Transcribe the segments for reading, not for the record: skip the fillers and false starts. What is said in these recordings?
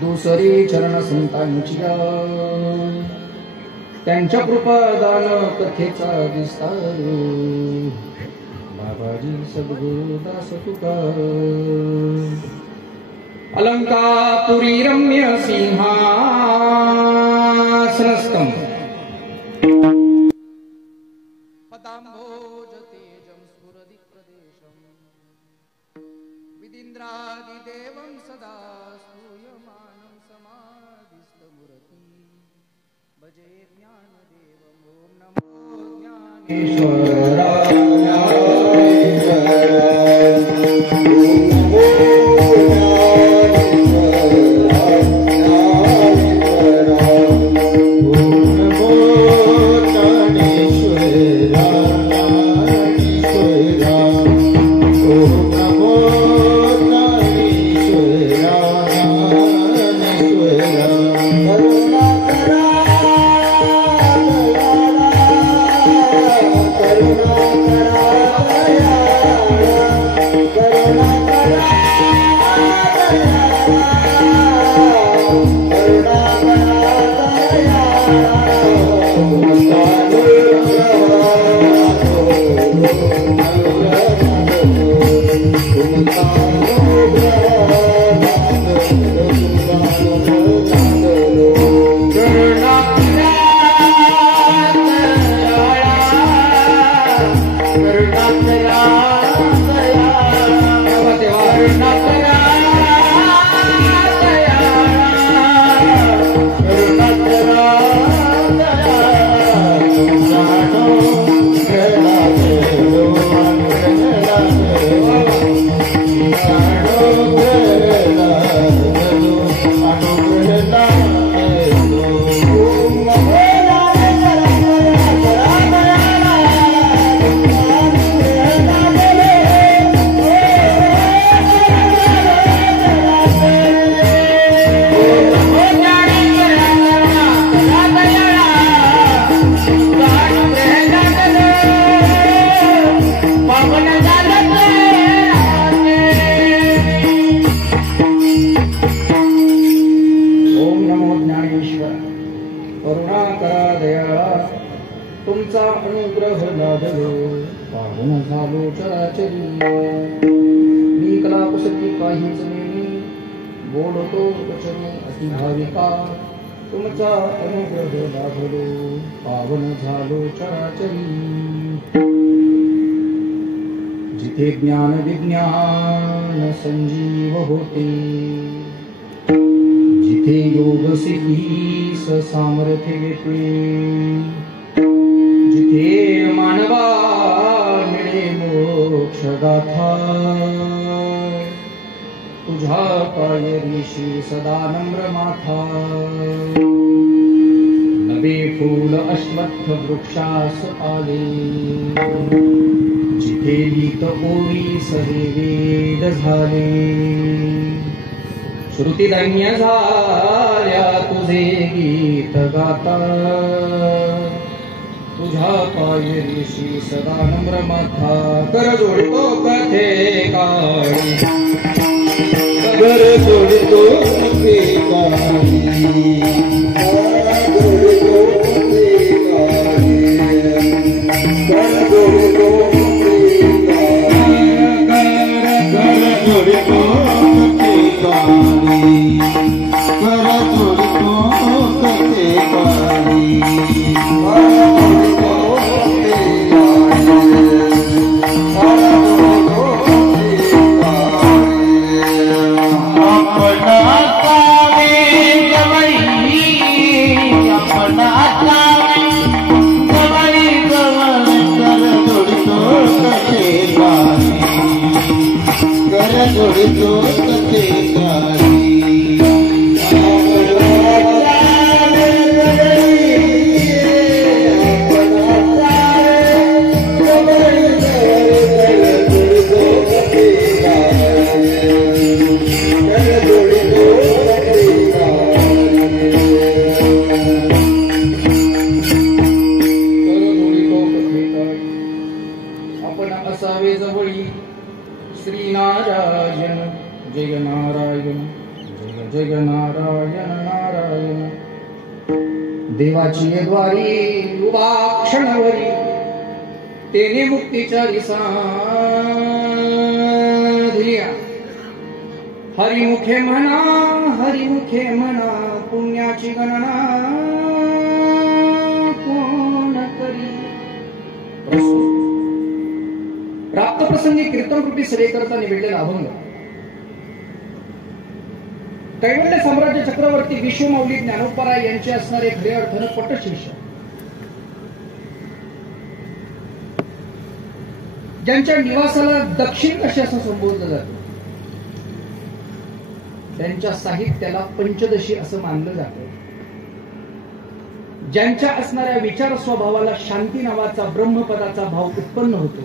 दुसरी चरण संतांची त्यांच्या कृपादान कथेचा विस्तार बाबाजी सद्गुरु दास तुकार अलंकापुरी रम्य सिंहासनस्थं पदाम्भोज तेजं स्फुरदि प्रदेशं विदिन्द्रादिदेवं सदा स्तूयमानं समाधिस्थमूर्ति भजे ज्ञानदेवं ॐ नमो ज्ञानेश्वराय जिथे ज्ञान विज्ञान संजीव होते, जिथे योग सिद्धीस सामर्थ्य येते, जिथे मानवा मिळे मोक्ष गाथा, तुझा पाय ऋषी सदा नम्र माथा, नवे फूल अश्वत्थ वृक्षास आले, जिथे गीत ओवी सहे वेद झाले, श्रुती धन्य झाल्या तुझे गीत गाता, तुझा पाय ऋषी सदा नम्र माथा, कर जोडतो कथे काळी, कर जोडतो कथे काळी, जय नारायण जय जय नारायण नारायण. देवाची द्वारी उभा क्षणवरी तेने मुक्तीचारी साधिया. हरिमुखे म्हणा पुण्याची गणना कोण करी. प्राप्त प्रसंगी कीर्तन रूपी सरेकरता निवडलेला अभंग. कैवल्य साम्राज्य चक्रवर्ती विश्वमौली ज्ञानोबराय यांचे असणारे खरे अर्थानं पटशिष्य, ज्यांच्या निवासाला दक्षिण काशी असं संबोधलं जातं, त्यांच्या साहित्याला पंचदशी असं मानलं जातं, ज्यांच्या असणाऱ्या विचार स्वभावाला शांती नावाचा ब्रह्मपदाचा भाव उत्पन्न होतो,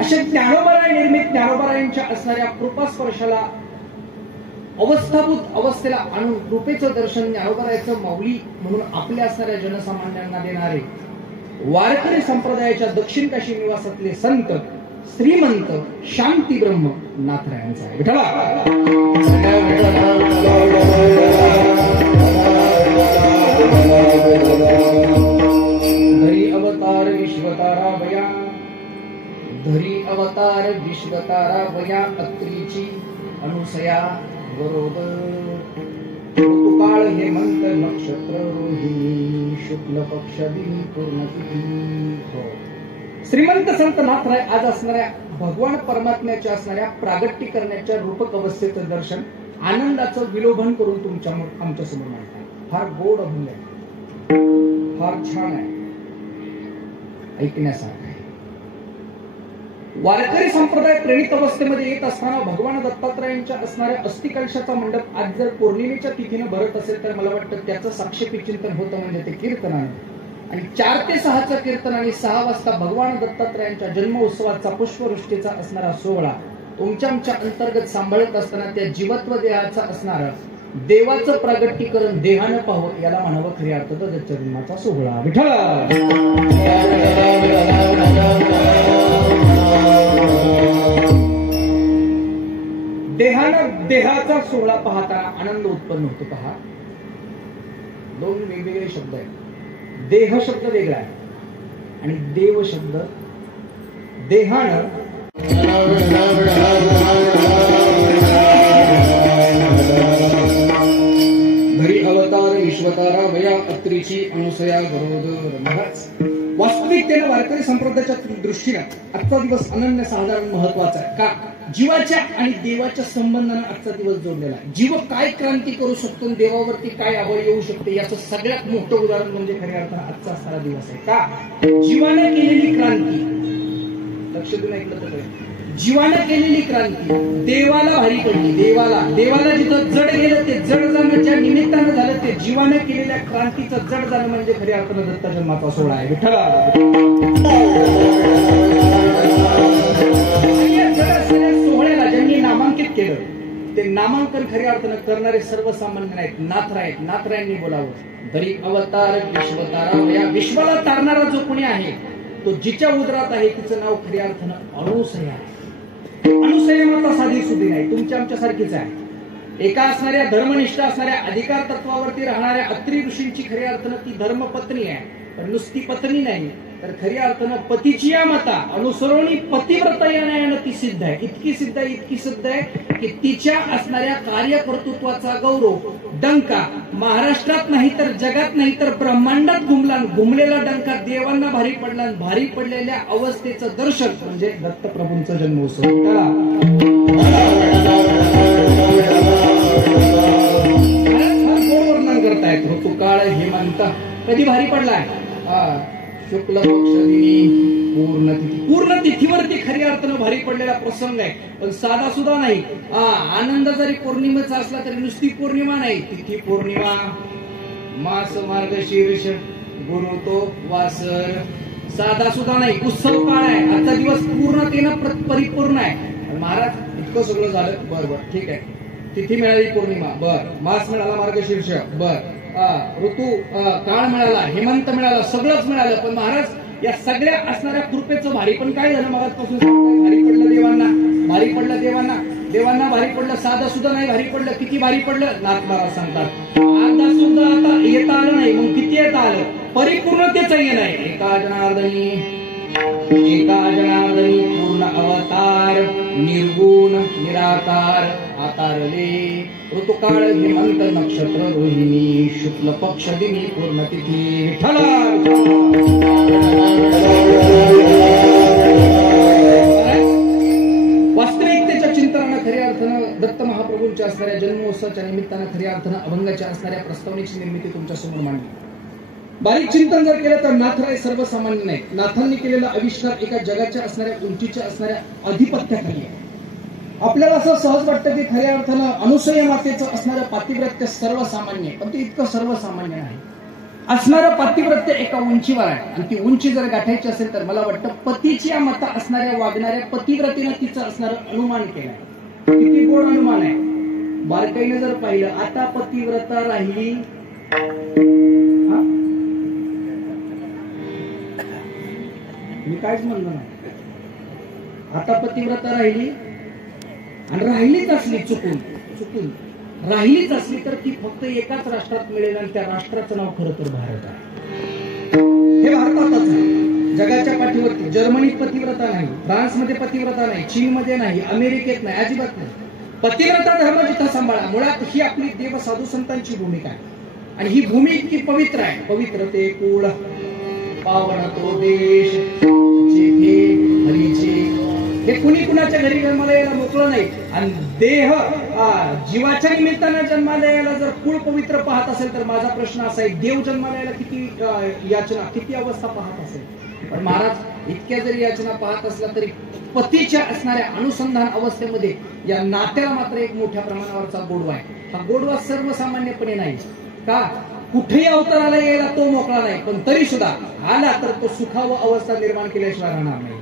अशा ज्ञानोबराय निर्मित ज्ञानोबरायांच्या असणाऱ्या कृपास्पर्शाला अवस्थाभूत अवस्थेला आणून कृपेचं दर्शन ज्ञानोबरायचं माऊली म्हणून आपल्या असणाऱ्या जनसामान्यांना देणारे वारकरी संप्रदायाच्या दक्षिण काशी निवासातले संत श्रीमंत शांती ब्रह्म नाथरायांचा आहे. विठ्ठला धरी अवतार विश्वतारा वया अत्रीची अनुसया बरोबर. ऋतुकाळ हेमंत नक्षत्र रोहिणी शुक्ल पक्ष दिनी पूर्णतिथी. श्रीमंत संत नाथराय आज असणाऱ्या भगवान परमात्म्याच्या असणाऱ्या प्रागट्यीकरणाच्या रूपक अवस्थेचं दर्शन आनंदाचं विलोभन करून आमच्या समोर मांडतात. फार गोड अभंग आहे, फार छान आहे, ऐकण्यासारखं आहे. वारकरी संप्रदाय प्रेरित अवस्थेमध्ये येत असताना भगवान दत्तात्रयांच्या असणाऱ्या अस्थिकलशाचा मंडप आज जर पौर्णिमेच्या तिथीने भरत असेल तर मला वाटतं त्याचं साक्षेपी चिंतन होतं म्हणजे ते कीर्तनाने. आणि 4 ते 6चं कीर्तन आणि 6 वाजता भगवान दत्तात्रयांच्या जन्मोत्सवाचा पुष्पवृष्टीचा असणारा सोहळा तुमच्या आमच्या अंतर्गत सांभाळत असताना त्या जीवत्व देहाचा असणारा देवाचं प्रागट्यीकरण देहानं पाहावं याला म्हणावं खऱ्या अर्थात जन्माचा सोहळा. विठ्ठला देहाचा सोहळा पाहताना आनंद उत्पन्न होतो. पहा, 2 वेगवेगळे शब्द आहेत. देह शब्द वेगळा आहे आणि देव शब्द देहानं. घरी अवतार विश्वतारा वया अत्रीची अनुसया गरोदर. वास्तविकतेनं वारकरी संप्रदायाच्या दृष्टीने आजचा दिवस अनन्य साधारण महत्वाचा आहे. का? जीवाच्या आणि देवाच्या संबंधाने आजचा दिवस जोडलेला आहे. जीव काय क्रांती करू शकतो, देवावरती काय आबळ येऊ शकते याचं सगळ्यात मोठं उदाहरण म्हणजे खऱ्या अर्थानं आजचा असणारा दिवस आहे. का? जीवाने केलेली क्रांती, लक्ष देऊन ऐकलं तर जीवाने केलेली क्रांती देवाला भारी पडली. देवाला जिथं जड गेलं ते जड जाणं ज्या निमित्तानं झालं ते जीवाने केलेल्या क्रांतीचं जड जाणं म्हणजे खऱ्या अर्थानं दत्त जन्माचा सोहळा आहे. विठ्ठला सोहळ्याला ज्यांनी नामांकित केलं ते नामांकन खऱ्या अर्थानं करणारे सर्वसामान्य नाहीत, नाथराय. नाथरायांनी बोलावं. घरी अवतार विश्वतारा या विश्वाला तारणारा जो कोणी आहे तो जिच्या उदरात आहे तिचं नाव खऱ्या अर्थानं अनुसया. अनुसया माता साधी सुधी नाही, तुमच्या आमच्या सारखीच आहे. एका असणाऱ्या धर्मनिष्ठ असणाऱ्या अधिकार तत्वावरती राहणाऱ्या अत्री ऋषींची खऱ्या अर्थानं ती धर्मपत्नी आहे. पण नुसती पत्नी नाही तर खऱ्या अर्थानं पतीची या माता अनुसरणी पतिव्रता या न्यायानं ती सिद्ध आहे. इतकी सिद्ध आहे की तिच्या असणाऱ्या कार्यकर्तृत्वाचा गौरव डंका महाराष्ट्रात नाही तर जगात नाही तर ब्रह्मांडात घुमलेला डंका देवांना भारी पडला. भारी पडलेल्या अवस्थेचं दर्शन म्हणजे दत्तप्रभूंचा जन्मोत्सव. वर्णन करतायत. ऋतुकाळ हेमंत कधी भारी पडलाय? शुक्ल पक्ष दिनी पूर्ण तिथीवरती खऱ्या अर्थानं भारी पडलेला प्रसंग आहे. पण साधा सुद्धा नाही. आनंद जरी पौर्णिमेचा असला तरी नुसती पौर्णिमा नाही, तिथी पौर्णिमा, मास मार्गशीर्ष, गुरु तो वासर. साधा सुद्धा नाही, उत्सव काळ आहे. आजचा दिवस पूर्णतेनं परिपूर्ण आहे. महाराज इतकं सगळं झालं, बरोबर ठीक आहे. तिथी मिळाली पौर्णिमा, बर. मास मिळाला मार्गशीर्ष, बर. ऋतू काळ मिळाला, हेमंत मिळाला, सगळंच मिळालं. पण महाराज या सगळ्या असणाऱ्या कृपेचं भारी पण काय झालं? मगापासून भारी पडलं देवांना. देवांना भारी पडलं, साधं सुद्धा नाही भारी पडलं, किती भारी पडलं नाथ महाराज सांगतात आता सुद्धा आता येता आलं नाही, मग किती येता आलं, परिपूर्णतेच ये नाही. एका जनार्दनी पूर्ण अवतार, निर्गुण निराकार अवतारले. ऋतुकाळ हेमंत नक्षत्र रोहिणी, शुक्ल पक्ष दिनी पूर्ण तिथी. वास्तविकतेच्या चिंतनानं खऱ्या अर्थानं दत्त महाप्रभूंच्या असणाऱ्या जन्मोत्सवाच्या निमित्तानं खऱ्या अर्थानं अभंगाच्या असणाऱ्या प्रस्तावनेची निर्मिती तुमच्या समोर मांडली. बारीक चिंतन जर केलं तर नाथराय सर्वसामान्य नाही. नाथांनी केलेला आविष्कार एका जगाच्या असणाऱ्या उंचीच्या असणाऱ्या अधिपत्याखाली आहे. आपल्याला असं सहज वाटतं की खऱ्या अर्थानं अनुसया मातेचं असणारं पातिव्रत्य सर्वसामान्य आहे, पण ते इतकं सर्वसामान्य नाही. असणारं पातिव्रत्य एका उंचीवर आहे आणि ती उंची जर गाठायची असेल तर मला वाटतं पतीच्या मता असणाऱ्या वागणाऱ्या पतिव्रतेनं तिचं असणारं अनुमान केलंय. किती गोड अनुमान आहे. बारकाईने जर पाहिलं, आता पतिव्रता राहिली, मी काहीच म्हणलं नाही, आता पतिव्रता राहिली आणि राहिलीच असली चुकून राहिलीच असली तर ती फक्त एकाच राष्ट्रात मिळेल आणि त्या राष्ट्राचं नाव खरं तर भारत आहे. हे भारतातच आहे. जगाच्या पाठीवरती जर्मनीत पतिव्रता नाही, फ्रान्समध्ये पतिव्रता नाही, चीनमध्ये नाही, अमेरिकेत नाही, अजिबात नाही. पतिव्रता धर्म जिथं सांभाळा. मुळात ही आपली देव साधू संतांची भूमिका आहे आणि ही भूमी इतकी पवित्र आहे. पवित्र ते कुळ, पावन तो देश, जेथे हरीचे. हे कुणी कुणाच्या घरी जन्माला यायला मोकळं नाही आणि देह जीवाच्या निमित्तानं जन्माला यायला जर कुळ पवित्र पाहत असेल तर माझा प्रश्न असा आहे, देव जन्माला यायला किती याचना, किती अवस्था पाहत असेल. पण महाराज इतक्या जरी याचना पाहत असला तरी पतीच्या असणाऱ्या अनुसंधान अवस्थेमध्ये या नात्याला मात्र एक मोठ्या प्रमाणावरचा गोडवा आहे. हा गोडवा सर्वसामान्यपणे नाही का, कुठेही अवताराला यायला तो मोकळा नाही, पण तरी सुद्धा आला तर तो सुखाव अवस्था निर्माण केल्याशिवाय राहणार नाही.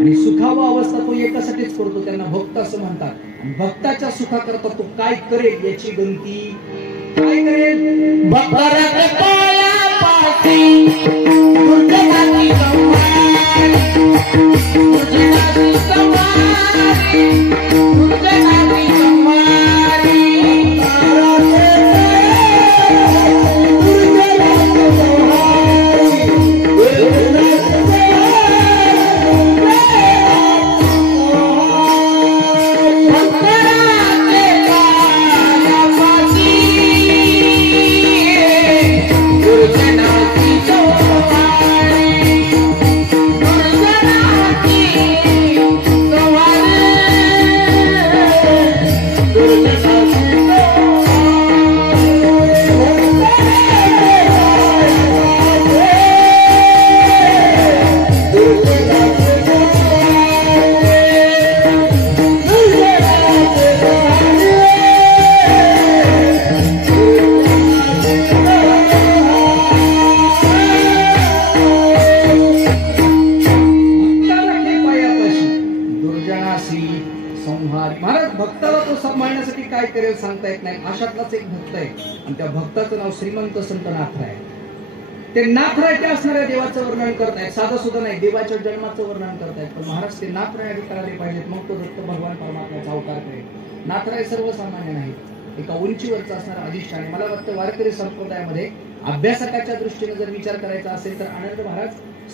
आणि सुखाव अवस्था तो एकासाठीच करतो, त्यांना भक्त असं म्हणतात. आणि भक्ताच्या सुखाकरता तो काय करेल याची गंती, काय करेल, सांगता येत नाही. अशातलाच एक भक्त आहे आणि त्या भक्ताचं नाव श्रीमंत संत नाथराय आहे. ते नाथराय त्या असणाऱ्या देवाचं वर्णन करतायत, साधं सुद्धा नाही, देवाच्या जन्माचं वर्णन करतायत. पण महाराज ते नाथराय आधी करायला पाहिजेत, मग तो दत्त भगवान परमात्म्याचा अवतार करेल. नाथराय सर्वसामान्य नाही, एका उंचीवरचा असणारा अधिष्ठान आहे. मला वाटतं वारकरी संप्रदायामध्ये अभ्यासकाच्या दृष्टीने जर विचार करायचा असेल तर आनंद महाराज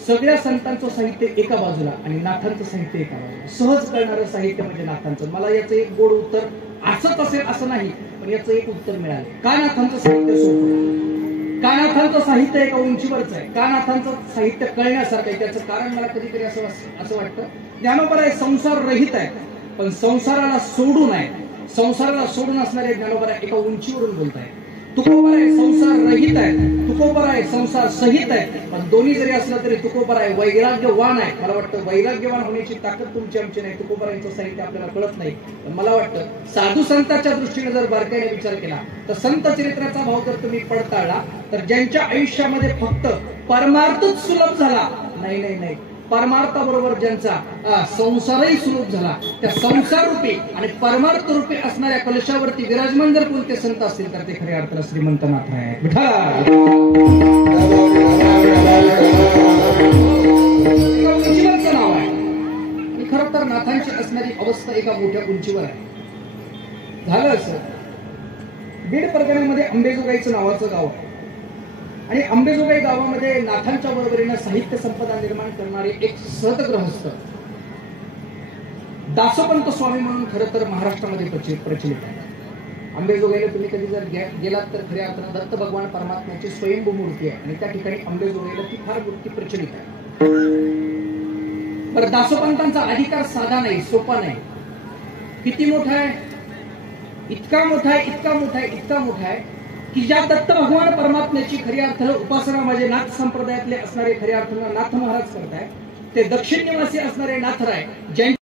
सगळ्या संतांचं साहित्य एका बाजूला आणि नाथांचं साहित्य एका बाजूला. सहज कळणारं साहित्य म्हणजे नाथांचं. मला याचं एक गोड उत्तर असंच असेल असं नाही, पण याचं एक उत्तर मिळालं. का नाथांचं साहित्य सोपं, का नाथांचं साहित्य एका उंचीवरच आहे, का नाथांचं साहित्य कळण्यासारखं आहे. त्याचं कारण मला कधीतरी असं वाटतं, ज्ञानोबा आहे संसार रहित आहे पण संसाराला सोडून आहे. संसाराला सोडून असणारे ज्ञानोबा एका उंचीवरून बोलताय. तुकोबर आहे संसार रहित आहे, तुकोबर आहे संसार सहित आहे. पण दोन्ही जरी असलं तरी तुकोबर आहे वैराग्यवान आहे. मला वाटतं वैराग्यवान होण्याची ताकद तुमची आमची नाही. तुकोबरांचं साहित्य आपल्याला कळत नाही. पण मला वाटतं साधू संतांच्या दृष्टीने जर बारकाईने विचार केला तर संत चरित्राचा भाव जर तुम्ही पडताळला तर ज्यांच्या आयुष्यामध्ये फक्त परमार्थच सुलभ झाला, नाही परमार्थाबरोबर ज्यांचा संसारही सुलभ झाला, त्या संसार रूपी आणि परमार्थ रूपी असणाऱ्या कलशावरती विराजमान जर कोणते संत असतील तर ते खऱ्या अर्थानं श्रीमंत नाथराय आहेत. नाव आहे. खरं तर अवतार नाथांची असणारी अवस्था एका मोठ्या उंचीवर आहे. झालं असं, बीड परगण्यामध्ये अंबेजोगाईचं नावाचं गाव आहे आणि अंबेजोगाई गावामध्ये नाथांच्या बरोबरीनं साहित्य संपदा निर्माण करणारे एक सतग्रहस्थ दासोपंत स्वामी म्हणून खरं तर महाराष्ट्रामध्ये प्रचलित आहे. अंबेजोगाईला तुम्ही कधी जर गेलात तर खऱ्या अर्थानं दत्त भगवान परमात्म्याची स्वयंभू मूर्ती आहे आणि त्या ठिकाणी अंबेजोगाईला ती फार मूर्ती प्रचलित आहे. बरं, दासोपंतांचा अधिकार साधा नाही, सोपा नाही. किती मोठा आहे? इतका मोठा आहे, इतका मोठा आहे, इतका मोठा आहे की ज्या दत्त भगवान परमात्म्याची खऱ्या अर्थानं उपासना माझे नाथ संप्रदायातले असणारे खऱ्या अर्थानं नाथ महाराज करताय ते दक्षिण निवासी असणारे नाथराय ज्यांच्या